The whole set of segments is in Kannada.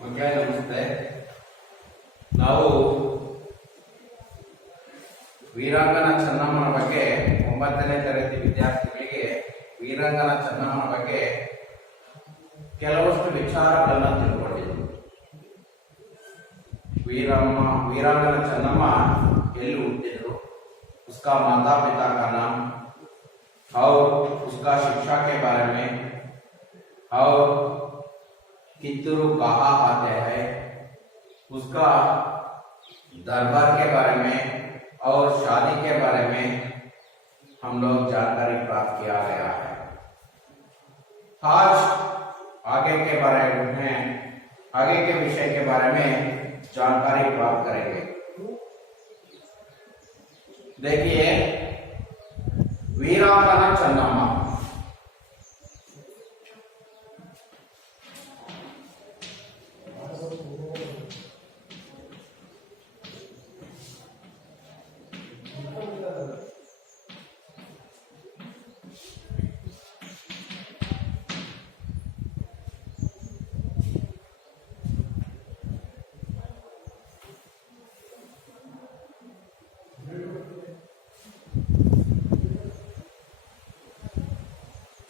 ಮಕ್ಕಳೇ ನಮಸ್ತೆ. ನಾವು ವೀರಾಂಗನ ಚೆನ್ನಮ್ಮನ ಬಗ್ಗೆ 9ನೇ ತರಗತಿ ವಿದ್ಯಾರ್ಥಿಗಳಿಗೆ ವೀರಾಂಗನ ಚೆನ್ನಮ್ಮನ ಬಗ್ಗೆ ಕೆಲವಷ್ಟು ವಿಚಾರಗಳನ್ನು ತಿಳ್ಕೊಂಡಿದ್ದೀವಿ. वीरांगना चन्नम्मा एल्ली हुट्टिದ್ರು, उसका माता पिता का नाम और उसका शिक्षा के बारे में और कित्तूर कहाँ आते हैं, उसका दरबार के बारे में और शादी के बारे में हम लोग जानकारी प्राप्त किया गया है. आज आगे के बारे में आगे के विषय के बारे में जानकारी प्राप्त करेंगे. देखिए, वीरांगना चन्नम्मा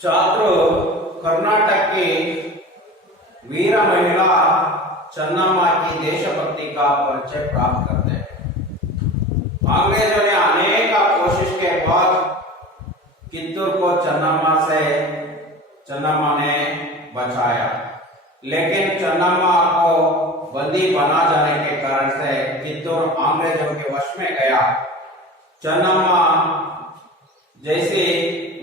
छात्रों कर्नाटक की वीर महिला चन्नम्मा की देशभक्ति का परिचय प्राप्त करते हैं. अंग्रेजों ने अनेक कोशिश के बाद कित्तूर को चन्नम्मा ने बचाया, लेकिन चन्नम्मा को बंदी बना जाने के कारण से कित्तूर अंग्रेजों के वश में गया. चन्नम्मा जैसे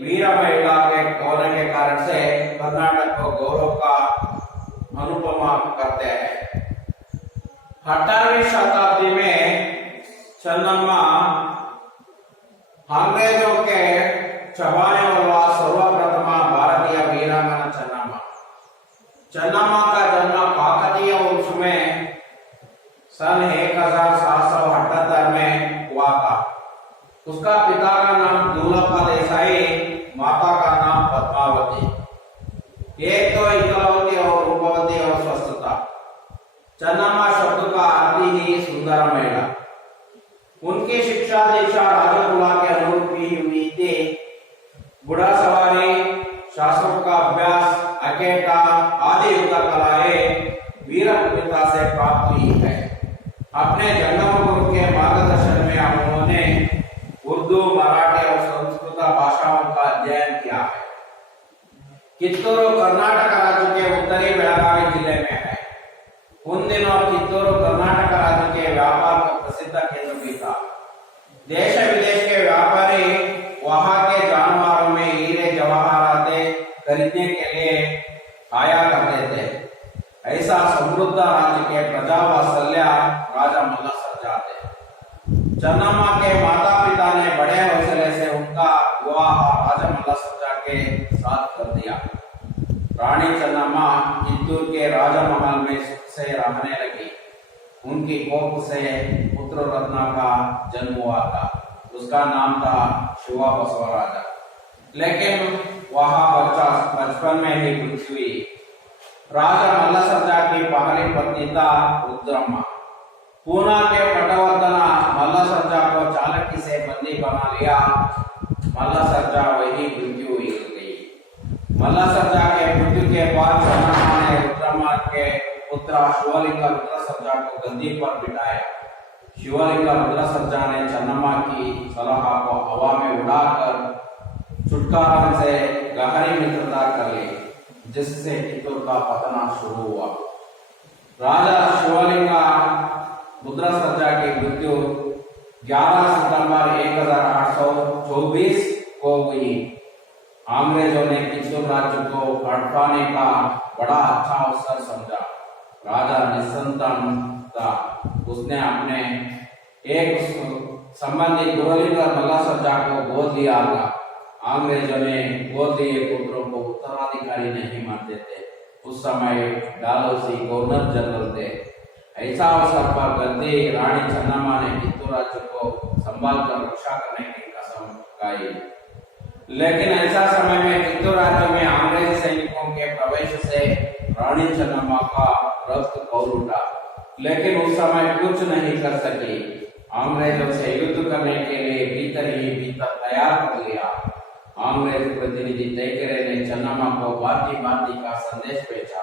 वीर महिला के होने के कारण से कर्नाटक को गौरव का अनुपमा करते हैं. 18वीं शताब्दी में चन्नम्मा अंग्रेजों के चबाने वाला सर्वप्रथम भारतीय वीरांगना चन्नम्मा. चन्नम्मा का जन्म काकतीय वंश में सन 1778 में हुआ था. उसका पिता का नाम दूलप्पा देसाई, माता का नाम पद्मावती. एक तो इकलवती और रूपवती और स्वस्थता. चन्नम्मा शब्द का अर्थ ही सुंदर महिला. उनकी शिक्षा दीक्षा राजकुला के अनुरूप ही हुई थी. घोड़ा सवारी, शास्त्रों का अभ्यास, अकेटा आदि युद्ध कलाएं वीर पिता से प्राप्त हुई है. अपने जंगम गुरु के मार्गदर्शन में उन्होंने उर्दू, मराठी और संस्कृत भाषाओं का अध्ययन किया है. कित्तूर कर्नाटक राज्य के उत्तरी बेळगावी जिले में है. उन दिनों कित्तूर कर्नाटक राज्य के व्यापार का प्रसिद्ध केंद्र भी था. देश विदेश के व्यापारी वहां के जानवरों में हीरे जवाहरात खरीदने के लिए आया करते थे. ऐसा समृद्ध राज्य के प्रजा वात्सल्य राजा मल्ल सर्जा थे. चन्नम्मा के माता पिता ने बड़े हौसले से उनका विवाह राजा मल्ल सर्जा के साथ कर दिया. रानी चन्नम्मा कित्तूर के राजा महल में सुख से रहने लगी. उनकी कोख से पुत्र रत्न का जन्म हुआ था. उसका नाम था शिवा बसवराज. लेकिन वह बच्चा बचपन में ही मृत्यु हुई. राजा मल्ल सर्जा की पहली पत्नी था रुद्रम्मा. पूना के पटवर्धन मल्ल सर्जा को चाणक्य से बंदी बना लिया. मल्ल सर्जा वही मृत्यु हुई गई. मल्ल सर्जा के मृत्यु के बाद चन्नम्मा ने रुद्रम्मा के पुत्र शिवलिंग रुद्र सर्जा को गद्दी पर बिठाया. शिवलिंग रुद्र सर्जा ने चन्नम्मा की सलाह को हवा में उड़ाकर छुटकारा से गहरी मित्रता कर ली, जिससे कित्तूर का पतन शुरू हुआ. राजा शिवलिंग रुद्र सर्जा की मृत्यु 11 सितंबर 1824 को हुई. अंग्रेजों ने कित्तूर राज्य को हड़पाने का बड़ा अच्छा अवसर समझा. राजा निसंतान था. उसने अपने एक संबंधी गोलिंग मल्ल सर्जा को गोद लिया था. अंग्रेजों ने गोद लिए पुत्रों को उत्तराधिकारी नहीं मानते थे. उस समय डालहौसी गवर्नर जनरल थे. ऐसा अवसर पर गद्दी रानी चन्नम्मा ने कित्तूर राज्य को संभाल कर रक्षा करने की कसम खाई. लेकिन ऐसा समय में कित्तूर राज्य में अंग्रेज सैनिकों के प्रवेश से रानी चन्नम्मा का रक्त खौल उठा, लेकिन उस समय कुछ नहीं कर सके। अंग्रेजों से युद्ध करने के लिए भीतर ही भीतर तैयार कर लिया। अंग्रेज प्रतिनिधि तैकरे ने चन्नम्मा को भांति भांति का संदेश भेजा,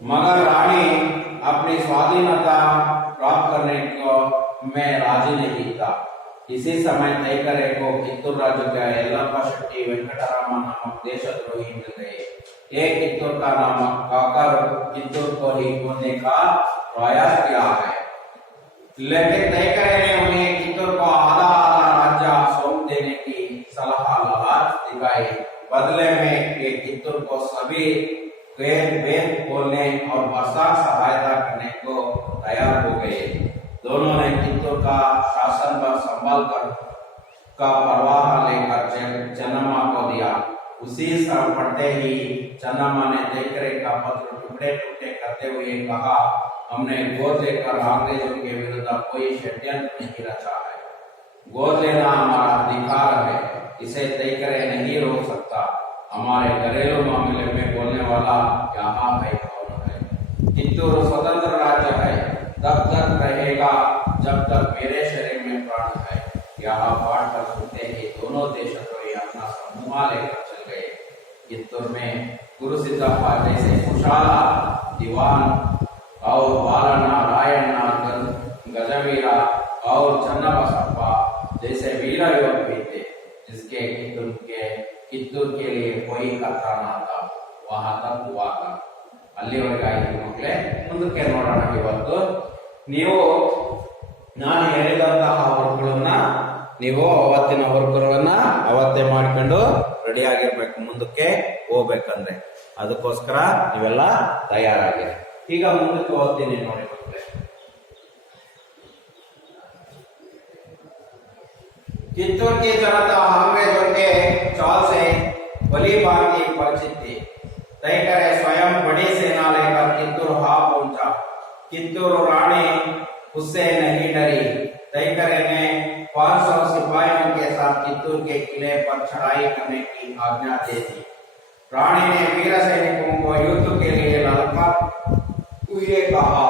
मगर रानी अपनी स्वाधीनता प्राप्त करने को में राजी नहीं था। इसी समय तैकरे को कित्तूर राज्य का यल्लप्पा शेट्टी वेंकटरामा नामक देशद्रोही मिल गए। एक कित्तूर का नामक काकर कित्तूर को ही खोने का प्रयास किया है, लेकिन तैकरे ने उन्हें कित्तूर को आधा आधा राज्य सौंप देने की सलाह लालच दिखाई। बदले में ये कित्तूर को सभी वेद खोलने और बरसात सहायता करने को तैयार हो गए। दोनों ने कित्तूर का शासन पर संभाल कर का प्रवाह लेकर चन्नम्मा को दिया। उसी समय पढ़ते ही चन्नम्मा ने तैकरे का पत्र टुकड़े टुकड़े करते हुए कहा, हमने गोद लेकर अंग्रेजों के विरुद्ध कोई षड्यंत्र नहीं रचा है। गोद लेना हमारा अधिकार है, इसे तैकरे नहीं रोक सकता। हमारे घरेलू मामले में बोलने वाला यहाँ है कौन है? कित्तूर स्वतंत्र राज्य है, तब तक रहेगा जब तक मेरे शरीर में प्राण है। यह पाठ कर सुनते ही दोनों देशद्रोही अपना समूह लेकर चल गए। कित्तूर में गुरु सिद्धप्पा जैसे कुशाला दीवान और बालना रायण्णा गजवीरा और चन्नबसप्पा जैसे वीर युवक भी थे, जिसके कित्तूर के लिए कोई खतरा न था। वहां तक हुआ था। ಅಲ್ಲಿವರೆಗೆ ಆಯ್ತು ಮಕ್ಕಳೇ, ಮುಂದಕ್ಕೆ ನೋಡೋಣ. ಇವತ್ತು ನೀವು ನಾನು ಹೇಳಿದಂತಹ ವರ್ಕ್ಗಳನ್ನ ನೀವು ಅವತ್ತಿನ ವರ್ಕ್ಗಳನ್ನ ಅವತ್ತೇ ಮಾಡ್ಕೊಂಡು ರೆಡಿ ಆಗಿರ್ಬೇಕು, ಮುಂದಕ್ಕೆ ಹೋಗ್ಬೇಕಂದ್ರೆ. ಅದಕ್ಕೋಸ್ಕರ ನೀವೆಲ್ಲ ತಯಾರಾಗಿದೆ. ಈಗ ಮುಂದಕ್ಕೆ ಓದ್ತೀನಿ ನೋಡಿ ಮಕ್ಕಳೇ. कित्तूर की जनता अंग्रेजों के चाल से भली भांति परिचित थी। तैकरे स्वयं बड़ी सेना लेकर कित्तूर आ पहुंचा। कित्तूर रानी उससे नहीं डरी। तैकरे ने 500 सिपाहियों के साथ कित्तूर के किले पर चढ़ाई करने की आज्ञा दे दी। रानी ने वीर सैनिकों को युद्ध के लिए ललकार हुए कहा,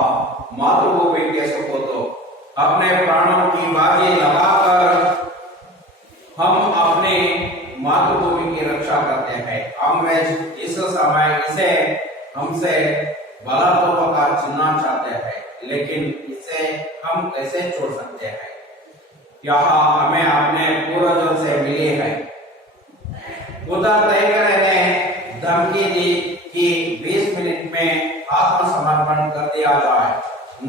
मातृभूमि के सपूतों, अपने प्राणों की बाजी लगाकर हम अपनी मातृभूमि की रक्षा करते हैं। अंग्रेज इस समय इसे हमसे बलपूर्वक छीनना चाहते हैं, लेकिन इसे हम कैसे छोड़ सकते हैं? यह हमें अपने पूर्वजों से मिली है। उधर तैकरे ने धमकी दी कि 20 मिनट में आत्मसमर्पण कर दिया जाए,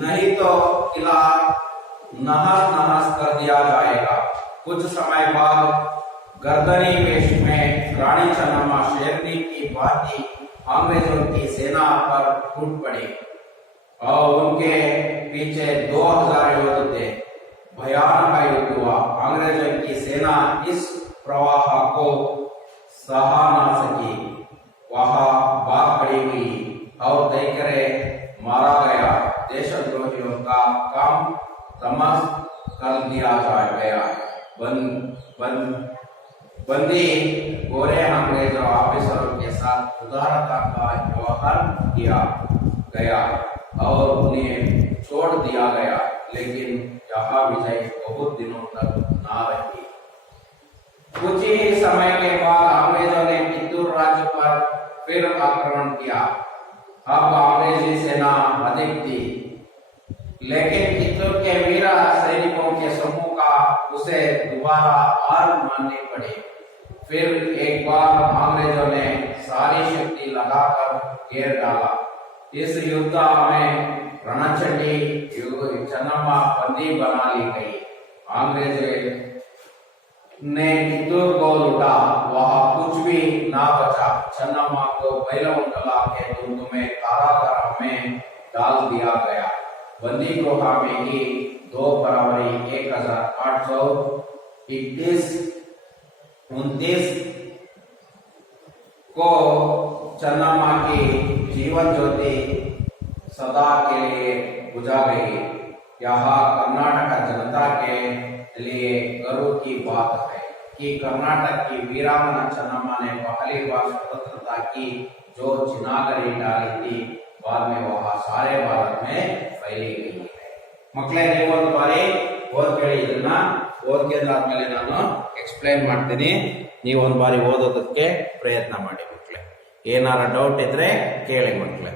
नहीं तो किला नहस नहस कर दिया जाएगा। कुछ समय बाद गर्दनी वेश में रानी चन्नम्मा शेरनी की भांति अंग्रेजों की सेना पर टूट पड़ी और उनके पीछे 2000 योद्धा थे। भयानक युद्ध हुआ। अंग्रेजों की सेना इस प्रवाह को सहा न सकी, वहां भाग खड़ी हुई और तैकरे मारा गया। देशद्रोहियों का काम तमस कर दिया गया। बंदी गोरे अंग्रेज ऑफिसरों के साथ उदारता का व्यवहार किया गया और उन्हें छोड़ दिया गया, लेकिन यह विजय बहुत दिनों तक न रही। कुछ ही समय के बाद अंग्रेजों ने कित्तूर राज्य पर फिर आक्रमण किया। अब अंग्रेजी सेना अधिक थी, लेकिन कित्तूर के वीर सैनिकों के समूह का उसे दोबारा हार माननी पड़ी। फिर एक बार अंग्रेजों ने सारी शक्ति लगाकर घेर डाला। इस युद्ध में रणचंडी चन्नम्मा बंदी बना ली गई। अंग्रेज ने कित्तूर को लूटा, वहां कुछ भी ना बचा। चन्नम्मा को बैलवंतला के दुर्ग में कारागार में डाल दिया गया। बंदी गृह में ही 2 फरवरी 1829 को चन्नम्मा की जीवन ज्योति सदा के लिए बुझा गई। यह कर्नाटक जनता के लिए गर्व की बात है कि कर्नाटक की वीरांगना चन्नम्मा ने पहली बार स्वतंत्रता की जो चिनागरी डाली थी, बाद में वह सारे भारत में फैली गई है। ಮಕ್ಕಳೇ ನೀವು ಒಂದು ಬಾರಿ ಓದ್ಕೊಳ್ಳಿ, ಇದನ್ನ ಓದ್ಕೊಂಡಾದ್ಮೇಲೆ ನಾನು ಎಕ್ಸ್ಪ್ಲೈನ್ ಮಾಡ್ತೀನಿ. ನೀವು ಒಂದು ಬಾರಿ ಓದೋದಕ್ಕೆ ಪ್ರಯತ್ನ ಮಾಡಿ ಮಕ್ಕಳೇ. ಏನಾರ ಡೌಟ್ ಇದ್ರೆ ಕೇಳಿ ಮಕ್ಕಳೇ.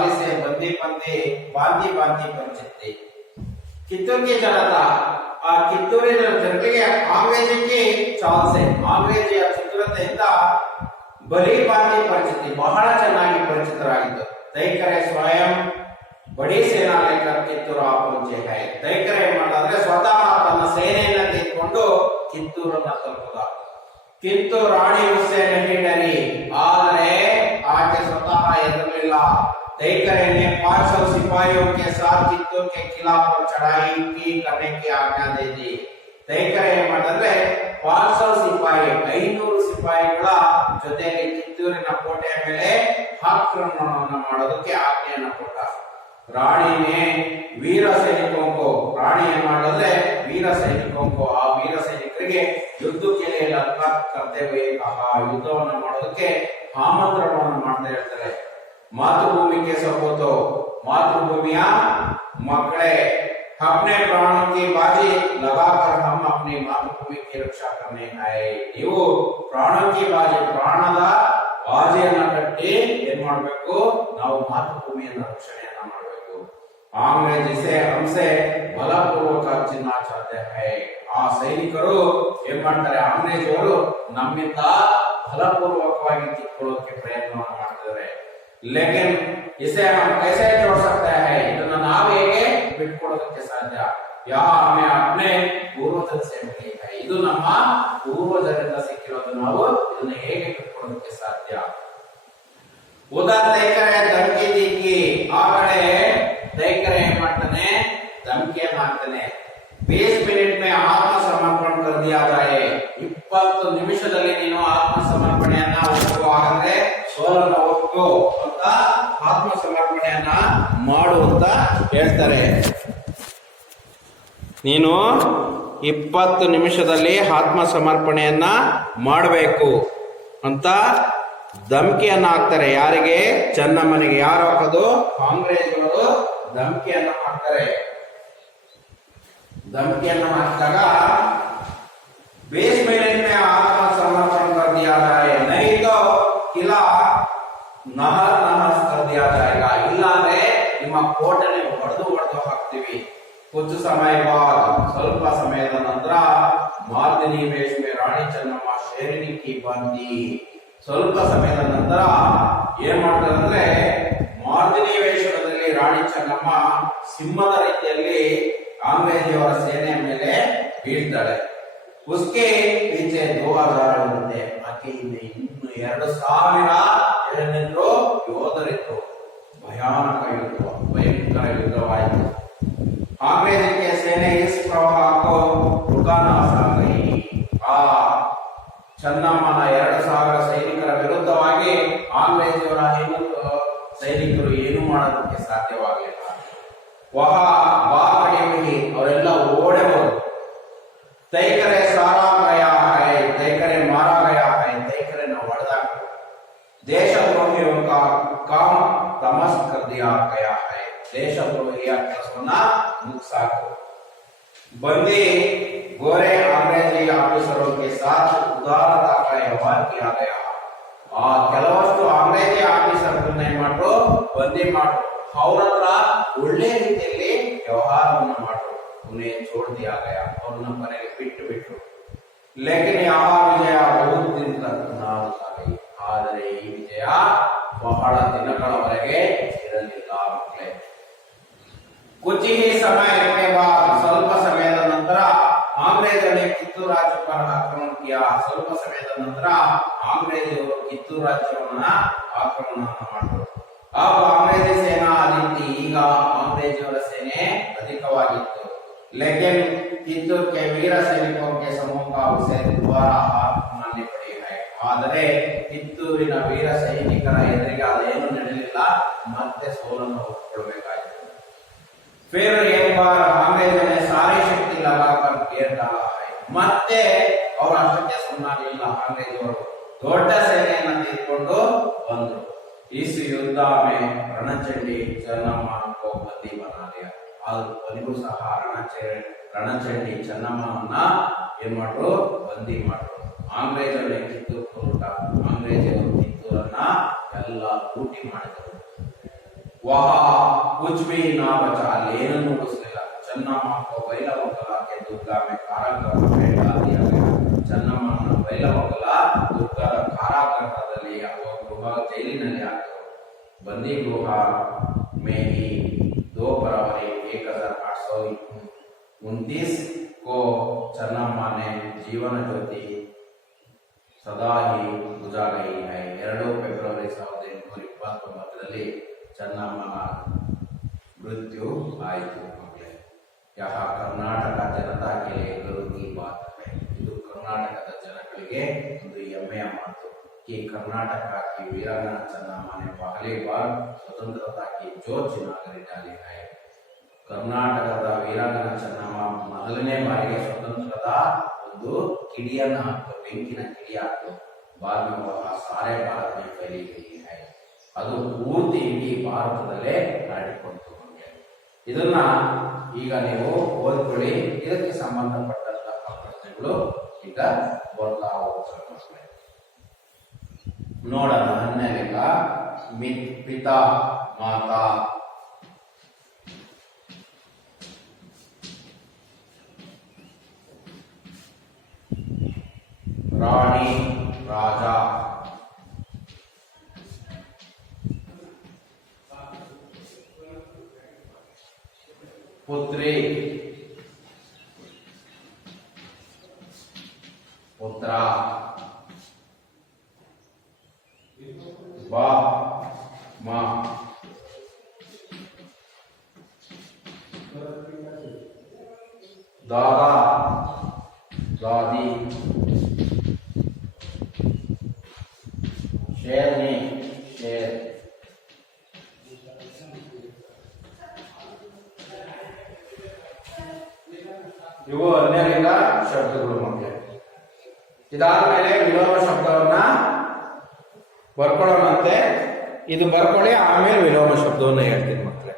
साली से बंदी बंदी बांधी बांधी पंचती ಕಿತ್ತೂರು की जनता ಆ ಕಿತ್ತೂರಿನ ಜನತೆಗೆ ಅಂಗ್ರೇಜಿ ಚಾಲ್ ಸೆ ಅಂಗ್ರೇಜಿಯ ಚತುರತೆಯಿಂದ ಬಲಿ ಬಾಂಧಿ ಪರಿಚಿತಿ ಬಹಳ ಚೆನ್ನಾಗಿ ಪರಿಚಿತರಾಗಿದ್ದರು. ದೈಕರೆ ಸ್ವಯಂ ಬಡಿ ಸೇನಾ ಲೇಖಕ ಕಿತ್ತೂರು ಪਹੁಂಚೆ ಹೈ. ದೈಕರೆ ಮಾಡಿದ್ರೆ ಸ್ವತಃ ತನ್ನ ಸೇನೆಯನ್ನ ತೆಗೆದುಕೊಂಡು ಕಿತ್ತೂರನ್ನ ತಲುಪುದ. ಕಿತ್ತು ರಾಣಿ ಹುಸೇನ್ ಡರಿ ಆದರೆ ಆಕೆ ಸ್ವತಃ ಎದುರಲಿಲ್ಲ. दईकरे ने 500 सिपाहियों के साथ कित्तूर के किला पर चढ़ाई की करने की आज्ञा दे दी. दईकरे ಮಾಡಿದ್ರೆ 500 ಸಿಪಾಯಿ 500 ಸಿಪಾಯಿಗಳ ಜೊತೆಗೆ ಕಿತ್ತೂರಿನ ಕೋಟೆಯ ಮೇಲೆ ಆಕ್ರಮಣವನ್ನು ಮಾಡೋದಕ್ಕೆ ಆಜ್ಞೆಯನ್ನು ಕೊಟ್ಟ. रानी ने वीर सैनिकों को रानी ಮಾಡಿದ್ರೆ वीर सैनिकों को ಆ ವೀರ ಸೈನಿಕರಿಗೆ ಯುದ್ಧಕ್ಕೆ ಲಗ್ನ करते हुए कहा ಯುದ್ಧವನ್ನು ಮಾಡೋದಕ್ಕೆ ಆಮಂತ್ರಣವನ್ನು ಮಾಡ್ತಾ ಇರ್ತಾರೆ. मातृभूमि के सपूतों मातृभूमिया मकड़े अपने प्राणों की बाजी लगाकर हम अपनी मातृभूमि की रक्षा करने आए. ನೀವು ಪ್ರಾಣೋं की बाजी ಪ್ರಾಣದ ಬಾಜಿಯನ್ನು ಕಟ್ಟಿ ಏನು ಮಾಡಬೇಕು, ನಾವು ಮಾತೃಭೂಮಿಯನ್ನು ರಕ್ಷಣೆಯನ್ನ ಮಾಡಬೇಕು. अंग्रेज से हमसे बलपूर्वक चिन्ह चाहते हैं. ಆ ಸೈನಿಕರು ಏನು ಮಾಡ್ತಾರೆ, ಅಂಗ್ರೇಜರು ನಮ್ಮಿಂದ ಬಲಪೂರ್ವಕವಾಗಿ ಕಿತ್ಕೊಳ್ಳೋಕೆ ಪ್ರಯತ್ನವನ್ನು ಮಾಡ್ತಿದ್ದಾರೆ. लेकिन इसे हम कैसे छोड़ सकते हैं, ಇದನ್ನ ನಾವು ಹೇಗೆ ಬಿಟ್ಕೊಡೋದಕ್ಕೆ ಸಾಧ್ಯ? यहाँ हमें अपने पूर्वजों से मिली है. ಇದು ನಮ್ಮ ಪೂರ್ವಜರಿಂದ ಸಿಕ್ಕಿರೋದು, ನಾವು ಇದನ್ನ ಹೇಗೆ ಬಿಟ್ಕೊಡೋದಕ್ಕೆ ಸಾಧ್ಯ? उधर ದೈಕರೆ ಧಮಕಿ ದೀಕಿ ಆ ಕಡೆ ದೈಕರೆ ಏನ್ ಮಾಡ್ತಾನೆ, ಧಮಕಿಯನ್ನು ಹಾಕ್ತಾನೆ. 20 मिनट में आत्मसमर्पण कर दिया जाए. 20 ನಿಮಿಷದಲ್ಲಿ ನೀನು ಆತ್ಮಸಮರ್ಪಣೆಯನ್ನ ಒಪ್ಪು, ಹಾಗಾದ್ರೆ ಸೋಲನ್ನ ಒಪ್ಪು ಅಂತ ಆತ್ಮಸಮರ್ಪಣೆಯನ್ನ ಮಾಡು ಅಂತ ಹೇಳ್ತಾರೆ. ನೀನು 20 ನಿಮಿಷದಲ್ಲಿ ಆತ್ಮಸಮರ್ಪಣೆಯನ್ನ ಮಾಡಬೇಕು ಅಂತ ಧಮಕಿಯನ್ನ ಹಾಕ್ತಾರೆ. ಯಾರಿಗೆ? ಚೆನ್ನಮ್ಮನಿಗೆ. ಯಾರು ಹಾಕೋದು? ಕಾಂಗ್ರೆಸ್ನವರು ಧಮಕಿಯನ್ನ ಹಾಕ್ತಾರೆ. ಧಮಕಿಯನ್ನ ಹಾಕಿದಾಗ 20 मिनट में आत्मसमर्पण कर दिया जाए, नहीं तो किला नहर नहर कर दिया जाएगा. ಇಲ್ಲ ಅಂದ್ರೆ ನಿಮ್ಮ ಕೋಟೆನೆ ಹೊಡೆದು ಹಾಕ್ತೀವಿ. कुछ समय बाद ಸ್ವಲ್ಪ ಸಮಯದ ನಂತರ ಮಾರ್ದಿನಿ ವೇಷ में ರಾಣಿ ಚೆನ್ನಮ್ಮ ಶೇರಿನಿ की ಬಂದಿ. ಸ್ವಲ್ಪ ಸಮಯದ ನಂತರ ಏನ್ ಮಾಡ್ತಾರೆ ಅಂದ್ರೆ, ಮಾರ್ದಿನಿ ವೇಷದಲ್ಲಿ ರಾಣಿ ಚೆನ್ನಮ್ಮ ಸಿಂಹದ ರೀತಿಯಲ್ಲಿ ಅಂಗ್ರೇಜಿಯವರ ಸೇನೆಯ ಮೇಲೆ ಬೀಳ್ತಾಳೆ. उसके पीछे 2000 ಇರುತ್ತೆ. ಆಕೆ ಹಿಂದೆ ಇನ್ನು 2000 ಯೋಧರಿದ್ರು. ಭಯಾನಕ ಯುದ್ಧ, ಭಯಂಕರ ಯುದ್ಧವಾಯಿತು. अंग्रेज के सेने इस प्रवाह को रुकाना सागी. ಆ ಚೆನ್ನಮ್ಮನ 2000 ಸೈನಿಕರ ವಿರುದ್ಧವಾಗಿ ಅಂಗ್ರೇಜಿಯವರ 500 ಸೈನಿಕರು ಏನು ಮಾಡೋದಕ್ಕೆ ಸಾಧ್ಯವಾಗಲಿಲ್ಲ. ವಹ ಬಾಕಡಿ ಅವರೆಲ್ಲ ಓಡೆ ಹೋದರು. ದೈಕರೆ ಸಾರಾ ಗಯಾ ಹೈ, ದೈಕರೆ ಮಾರಾ ಗಯಾ ಹೈ, ದೈಕರೆನ ಹೊಡೆದಾಕ. ದೇಶದ್ರೋಹಿयों का काम तमस कर दिया गया है. ದೇಶದ್ರೋಹಿಯ ಕೆಲಸವನ್ನ ಮುಗಿಸಾಕು. बंदी गोरे अंग्रेजी ऑफिसरों के साथ उदारता का व्यवहार किया गया. ಆ ಕೆಲವಷ್ಟು ಅಂಗ್ರೇಜಿ ಆಫೀಸರ್ಗಳನ್ನ ಏನ್ ಮಾಡ್ರು, ಬಂದಿ ಮಾಡ್ರು. ಅವ್ರ ಹತ್ರ ಒಳ್ಳೆ ರೀತಿಯಲ್ಲಿ ವ್ಯವಹಾರವನ್ನು ಮಾಡ್ರು. उन्हें छोड़ दिया गया, ಅವ್ರನ್ನ ಮನೆಗೆ ಬಿಟ್ಟು. लेकिन यहाँ विजय बहुत दिन तक न सागी. ಆದರೆ ಈ ವಿಜಯ ಬಹಳ ದಿನಗಳವರೆಗೆ ಇರಲಿಲ್ಲ ಮಕ್ಕಳೇ. कुछ ही समय के बाद ಸ್ವಲ್ಪ ಸಮಯದ ನಂತರ ಅಂಗ್ರೇಜರು ಕಿತ್ತೂರು ರಾಜ್ಯ पर आक्रमण किया. ಸ್ವಲ್ಪ ಸಮಯದ ನಂತರ ಅಂಗ್ರೇಜರು ಕಿತ್ತೂರು ರಾಜ್ಯವನ್ನ ಆಕ್ರಮಣವನ್ನು ಮಾಡಿದರು. अब अंग्रेजी सेना अधिक, ಈಗ ಅಂಗ್ರೇಜರ ಸೇನೆ ಅಧಿಕವಾಗಿತ್ತು. लेकिन कित्तूर के वीर सैनिकों के समूह का उसे दोबारा हार माननी पड़ी है. ಆದರೆ ಕಿತ್ತೂರಿನ ವೀರ ಸೈನಿಕರ ಎದುರಿಗೆ ಅದೇನು ನಡೆಯಲಿಲ್ಲ, ಮತ್ತೆ ಸೋಲನ್ನು ಒಪ್ಪಿಕೊಳ್ಳಬೇಕಾಯಿತು. फिर एक बार अंग्रेजों ने सारी शक्ति लगाकर घेर डाला है. ಮತ್ತೆ ಅವರ ಅಷ್ಟಕ್ಕೆ ಸುಮ್ಮನಾಗಲಿಲ್ಲ. ಅಂಗ್ರೇಜರು ದೊಡ್ಡ ಸೇನೆಯನ್ನು ತೆಗೆದುಕೊಂಡು ಬಂದರು. इस युद्ध में ರಣಚಂಡಿ ಚೆನ್ನಮ್ಮ को बंदी बना लिया. ಆದರೂ ಕೊನೆಗೂ ಸಹ ರಣಚಂಡಿ ಚೆನ್ನಮ್ಮನನ್ನ ಏನ್ ಮಾಡ್ರು, ಬಂದಿ ಮಾಡ್ರು. ಅಂಗ್ರೇಜರೇ ಕಿತ್ತೂರು ಹೊರಟ. ಅಂಗ್ರೇಜರು ಕಿತ್ತೂರನ್ನ ಎಲ್ಲ ಲೂಟಿ ಮಾಡಿದರು. वहां कुछ भी ना बचा, लेनನ್ನು ಉಳಿಸಲಿಲ್ಲ. ಚೆನ್ನಮ್ಮ को ಬೈಲಹೊಗಲ के दुर्गा में कारागृह में डाल दिया गया. ಚೆನ್ನಮ್ಮನ ಬೈಲಹೊಗಲ ದುರ್ಗದ ಕಾರಾಗೃಹದಲ್ಲಿ ಅಥವಾ ಗೃಹ ಜೈಲಿನಲ್ಲಿ ಹಾಕಿದರು. बंदी गृह में ही 2 फरवरी 1829 को ಚೆನ್ನಮ್ಮ ने जीवन ज्योति सदा ही बुझा गई है. 2 ಫೆಬ್ರವರಿ 1829ರಲ್ಲಿ ಚೆನ್ನಮ್ಮನ मृत्यु आयतु. यह कर्नाटक जनता के लिए गर्व की बात है. ಇದು ಕರ್ನಾಟಕದ ಜನಗಳಿಗೆ ಒಂದು ಹೆಮ್ಮೆಯ ಮಾತು कि कर्नाटक की वीरांगना ಚೆನ್ನಮ್ಮ ने पहली बार स्वतंत्रता की ज्योत चिनागरी डाली है. ಕರ್ನಾಟಕದ ವೀರಾಂಗನ ಚೆನ್ನಮ್ಮ ಮೊದಲನೇ ಬಾರಿಗೆ ಸ್ವತಂತ್ರದ ಒಂದು ಕಿಡಿಯನ್ನ ಹಾಕ್ತು, ಬೆಂಕಿನ ಕಿಡಿ ಹಾಕ್ತು. बाद में वह सारे भारत में फैली गई है. ಅದು ಪೂರ್ತಿ ಇಡೀ ಭಾರತದಲ್ಲೇ ಹರಡಿಕೊಂಡಿತು. ಇದನ್ನ ಈಗ ನೀವು ಓದ್ಕೊಳ್ಳಿ. ಇದಕ್ಕೆ ಸಂಬಂಧಪಟ್ಟಂತಹ ಪ್ರಶ್ನೆಗಳು ಈಗ ಬರ್ತಾ ಹೋಗ್ತವೆ. ನೋಡೋಣ. 10ನೇಲೆಕ್ಕ ಪಿತಾ ಮಾತಾ, रानी राजा, पुत्री पुत्रा, बाप माँ, दादा दादी, शेरनी शेर, ಇವು 10ನೇಲಿಂದ ಶಬ್ದಗಳು ಮಕ್ಕಳೇ. ಇದಾದ್ಮೇಲೆ ವಿಲೋಮ ಶಬ್ದವನ್ನ ಬರ್ಕೊಳ್ಳೋಣಂತೆ. ಇದು ಬರ್ಕೊಳ್ಳಿ, ಆಮೇಲೆ ವಿಲೋಮ ಶಬ್ದವನ್ನ ಹೇಳ್ತೀನಿ ಮಕ್ಕಳೇ.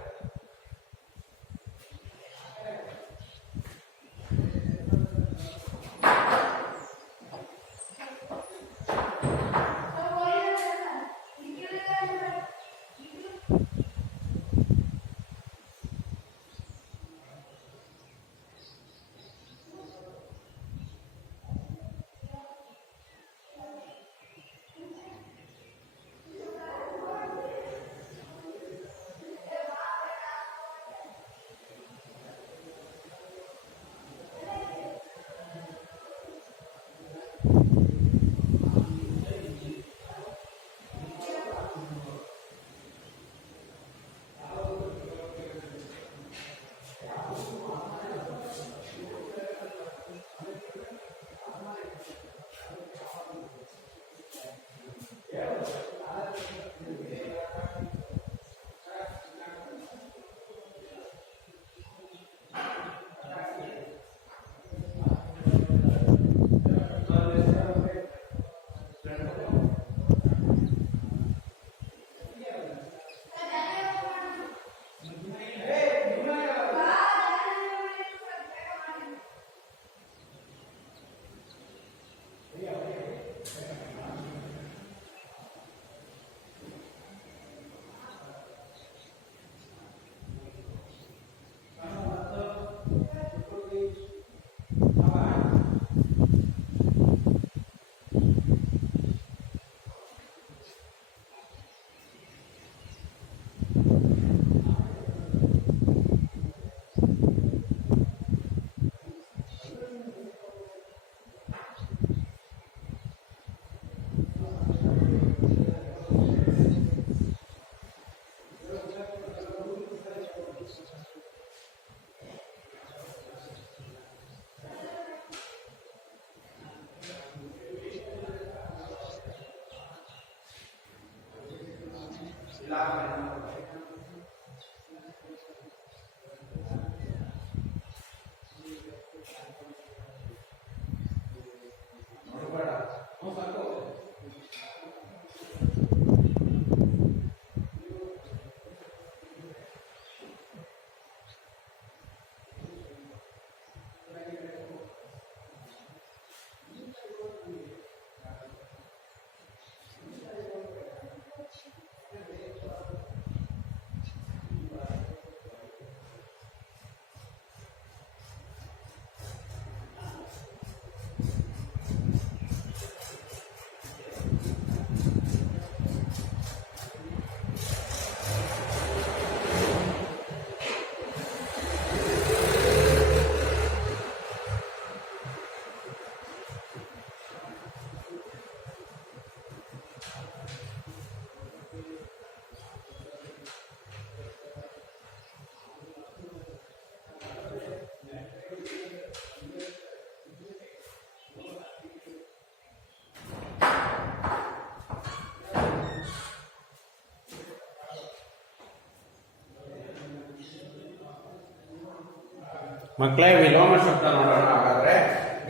ಮಕ್ಕಳೇ ವಿಲೋಮ ಶಬ್ದ ನೋಡೋಣ. ಹಾಗಾದ್ರೆ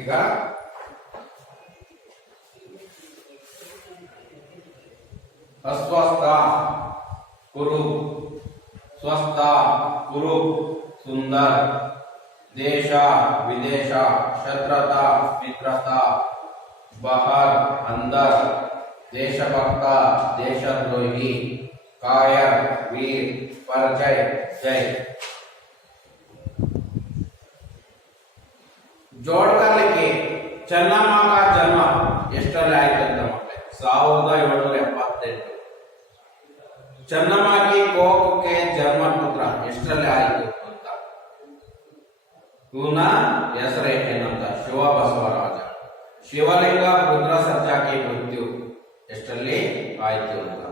ಈಗ ಅಸ್ವಸ್ಥ ಕುರು, ಸ್ವಸ್ಥ ಕುರು ಸುಂದರ್, ದೇಶ ವಿದೇಶ, ಶತ್ರತ ಮಿತ್ರತ, ಬಹರ್ ಅಂದರ್, ದೇಶಭಕ್ತ ದೇಶದ್ರೋಹಿ, ಕಾಯರ್ ವೀರ್, ಪರ್ಜಯ್ ಜೈ. जोड़कर लिखिए चन्नम्मा का जन्म ಎಷ್ಟರಲ್ಲಿ ಆಯ್ತು ಅಂತ ಮಕ್ಕಳೇ? 1778. ಚನ್ನಮ್ಮ की कोख के जन्म पुत्र ಎಷ್ಟರಲ್ಲಿ ಆಯ್ತು ಅಂತ? ಇವನ ಹೆಸರೇನಂತ? ಶಿವ ಬಸವರಾಜ. ಶಿವಲಿಂಗ ರುದ್ರ ಸರ್ಜಾಕಿ ಮೃತ್ಯು ಎಷ್ಟರಲ್ಲಿ ಆಯ್ತು ಅಂತ?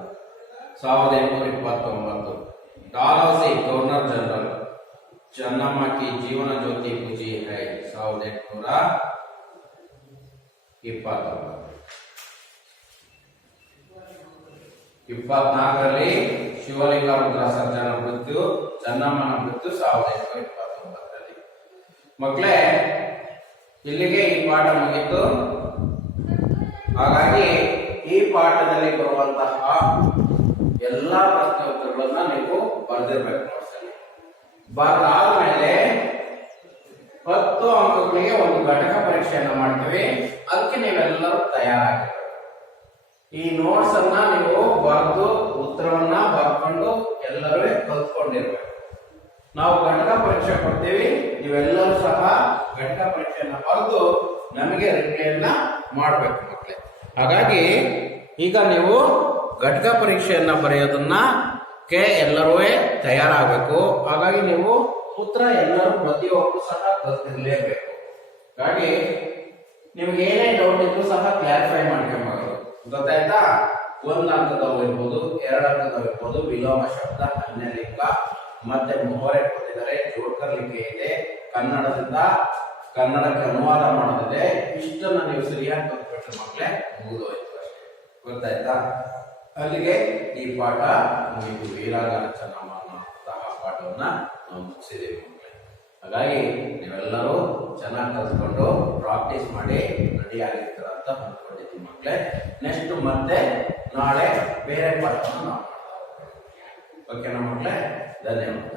1829. ಡಾಲೌಸಿ ಗವರ್ನರ್ ಜನರಲ್ चन्नम्मा की जीवन ज्योति पूजी है 1829. 24ರಲ್ಲಿ ಶಿವಲಿಂಗ ರುದ್ರ ಸರ್ಜನ ಮೃತ್ಯು, ಚನ್ನಮ್ಮನ ಮೃತ್ಯು 1829ರಲ್ಲಿ. ಮಕ್ಕಳೇ ಇಲ್ಲಿಗೆ ಈ ಪಾಠ ಮುಗಿತು. ಹಾಗಾಗಿ ಈ ಪಾಠದಲ್ಲಿ ಬರುವಂತಹ ಎಲ್ಲಾ ಪ್ರಶ್ನೆ ಉತ್ತರಗಳನ್ನ ನೀವು ಬರೆದಿರ್ಬೇಕು. ಬರೆದಾದ್ಮೇಲೆ 10 ಅಂಕಗಳಿಗೆ ಒಂದು ಘಟಕ ಪರೀಕ್ಷೆಯನ್ನ ಮಾಡ್ತೀವಿ. ಅದಕ್ಕೆ ನೀವೆಲ್ಲರೂ ತಯಾರಾಗಿರ್ಬೇಕು. ಈ ನೋಟ್ಸ್ ಅನ್ನ ನೀವು ಬರೆದು ಉತ್ತರವನ್ನ ಬರ್ಕೊಂಡು ಎಲ್ಲರೂ ಕಲ್ತ್ಕೊಂಡಿರ್ಬೇಕು. ನಾವು ಘಟಕ ಪರೀಕ್ಷೆ ಕೊಡ್ತೀವಿ, ನೀವೆಲ್ಲರೂ ಸಹ ಘಟಕ ಪರೀಕ್ಷೆಯನ್ನ ಬರೆದು ನಮಗೆ ರಿಪ್ಲೈಯನ್ನ ಮಾಡ್ಬೇಕು ಮಕ್ಕಳೇ. ಹಾಗಾಗಿ ಈಗ ನೀವು ಘಟಕ ಪರೀಕ್ಷೆಯನ್ನ ಬರೆಯೋದನ್ನ ಎಲ್ಲರೂ ತಯಾರಾಗಬೇಕು. ಹಾಗಾಗಿ ನೀವು ಉತ್ತರ ಎಲ್ಲರೂ ಪ್ರತಿಯೊಬ್ಬರು ಸಹ ಕಲ್ತಿರ್ಲೇಬೇಕು. ಹಾಗಾಗಿ ನಿಮ್ಗೆ ಏನೇ ಡೌಟ್ ಇದ್ರು ಸಹ ಕ್ಲಾರಿಫೈ ಮಾಡ್ಕೊಂಬೋದು. ಗೊತ್ತಾಯ್ತಾ? 1 ಅಂಕದವು ಇರ್ಬೋದು, 2 ಅಂಕದವು ಇರ್ಬೋದು. ವಿಲೋಮ ಶಬ್ದ, ಅನ್ಯಲಿಂಗ, ಮತ್ತೆ ಮೊಹರೆ ಕೊಟ್ಟಿದ್ದಾರೆ, ಜೋಡ್ಕರ್ ಲಿಂಗೆ ಇದೆ, ಕನ್ನಡದಿಂದ ಕನ್ನಡಕ್ಕೆ ಅನುವಾದ ಮಾಡೋದಿದೆ. ಇಷ್ಟನ್ನ ನೀವು ಸರಿಯಾಗಿ ಕಲ್ತ್ಬಿಟ್ರೆ ಮಕ್ಕಳೇ ಮುಗಿದೋಯ್ತು ಅಷ್ಟೇ. ಗೊತ್ತಾಯ್ತಾ? ಅಲ್ಲಿಗೆ ಈ ಪಾಠ ಮುಗಿದು. ವೀರಾಂಗನ ಚೆನ್ನಮ್ಮ ಅನ್ನೋಂತಹ ಪಾಠವನ್ನ ನಾವು ಮುಗಿಸಿದ್ದೇವೆ ಮಕ್ಕಳೇ. ಹಾಗಾಗಿ ನೀವೆಲ್ಲರೂ ಚೆನ್ನಾಗಿ ಕಲ್ತ್ಕೊಂಡು ಪ್ರಾಕ್ಟೀಸ್ ಮಾಡಿ ರೆಡಿ ಆಗಿರ್ತೀರ ಅಂತ ಅಂದ್ಕೊಂಡಿದ್ದೀವಿ ಮಕ್ಕಳೇ. ನೆಕ್ಸ್ಟ್ ಮತ್ತೆ ನಾಳೆ ಬೇರೆ ಪಾಠವನ್ನು ನಾವು ಮಾಡ್ತೀವಿ. ಓಕೆನಾ ಮಕ್ಕಳೇ? ಧನ್ಯವಾದ.